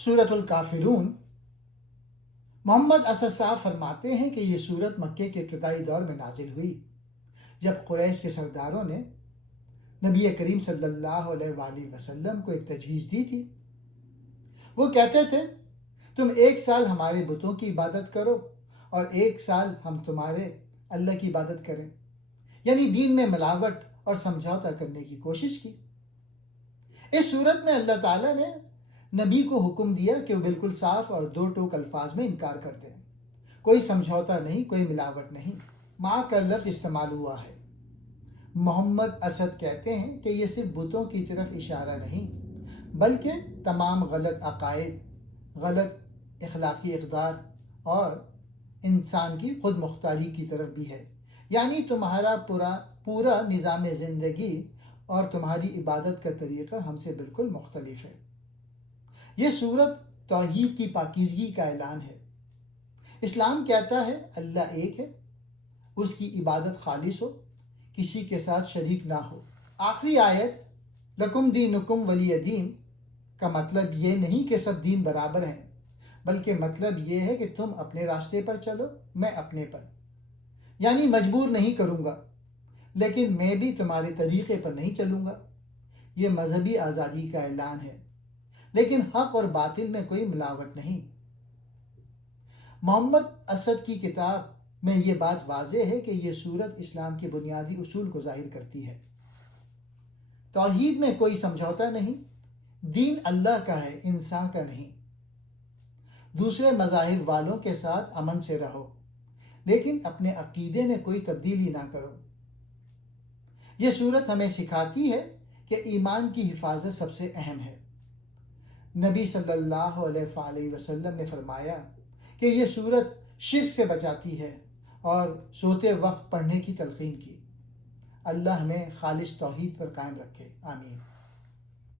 سورۃ الکافرون۔ محمد اسد صاحب فرماتے ہیں کہ یہ سورت مکے کے ابتدائی دور میں نازل ہوئی، جب قریش کے سرداروں نے نبی کریم صلی اللہ علیہ وآلہ وسلم کو ایک تجویز دی تھی۔ وہ کہتے تھے تم 1 سال ہمارے بتوں کی عبادت کرو اور 1 سال ہم تمہارے اللہ کی عبادت کریں، یعنی دین میں ملاوٹ اور سمجھوتا کرنے کی کوشش کی۔ اس صورت میں اللہ تعالیٰ نے نبی کو حکم دیا کہ وہ بالکل صاف اور 2 ٹوک الفاظ میں انکار کر دیں، کوئی سمجھوتا نہیں، کوئی ملاوٹ نہیں۔ ماں کا لفظ استعمال ہوا ہے۔ محمد اسد کہتے ہیں کہ یہ صرف بتوں کی طرف اشارہ نہیں، بلکہ تمام غلط عقائد، غلط اخلاقی اقدار اور انسان کی خود مختاری کی طرف بھی ہے، یعنی تمہارا پورا نظام زندگی اور تمہاری عبادت کا طریقہ ہم سے بالکل مختلف ہے۔ یہ صورت توحید کی پاکیزگی کا اعلان ہے۔ اسلام کہتا ہے اللہ ایک ہے، اس کی عبادت خالص ہو، کسی کے ساتھ شریک نہ ہو۔ آخری آیت لکم دینکم ولی دین کا مطلب یہ نہیں کہ سب دین برابر ہیں، بلکہ مطلب یہ ہے کہ تم اپنے راستے پر چلو، میں اپنے پر، یعنی مجبور نہیں کروں گا، لیکن میں بھی تمہارے طریقے پر نہیں چلوں گا۔ یہ مذہبی آزادی کا اعلان ہے، لیکن حق اور باطل میں کوئی ملاوٹ نہیں۔ محمد اسد کی کتاب میں یہ بات واضح ہے کہ یہ سورت اسلام کے بنیادی اصول کو ظاہر کرتی ہے۔ توحید میں کوئی سمجھوتا نہیں، دین اللہ کا ہے، انسان کا نہیں۔ دوسرے مذاہب والوں کے ساتھ امن سے رہو، لیکن اپنے عقیدے میں کوئی تبدیلی نہ کرو۔ یہ سورت ہمیں سکھاتی ہے کہ ایمان کی حفاظت سب سے اہم ہے۔ نبی صلی اللہ علیہ وآلہ وسلم نے فرمایا کہ یہ سورت شرک سے بچاتی ہے اور سوتے وقت پڑھنے کی تلقین کی۔ اللہ ہمیں خالص توحید پر قائم رکھے، آمین۔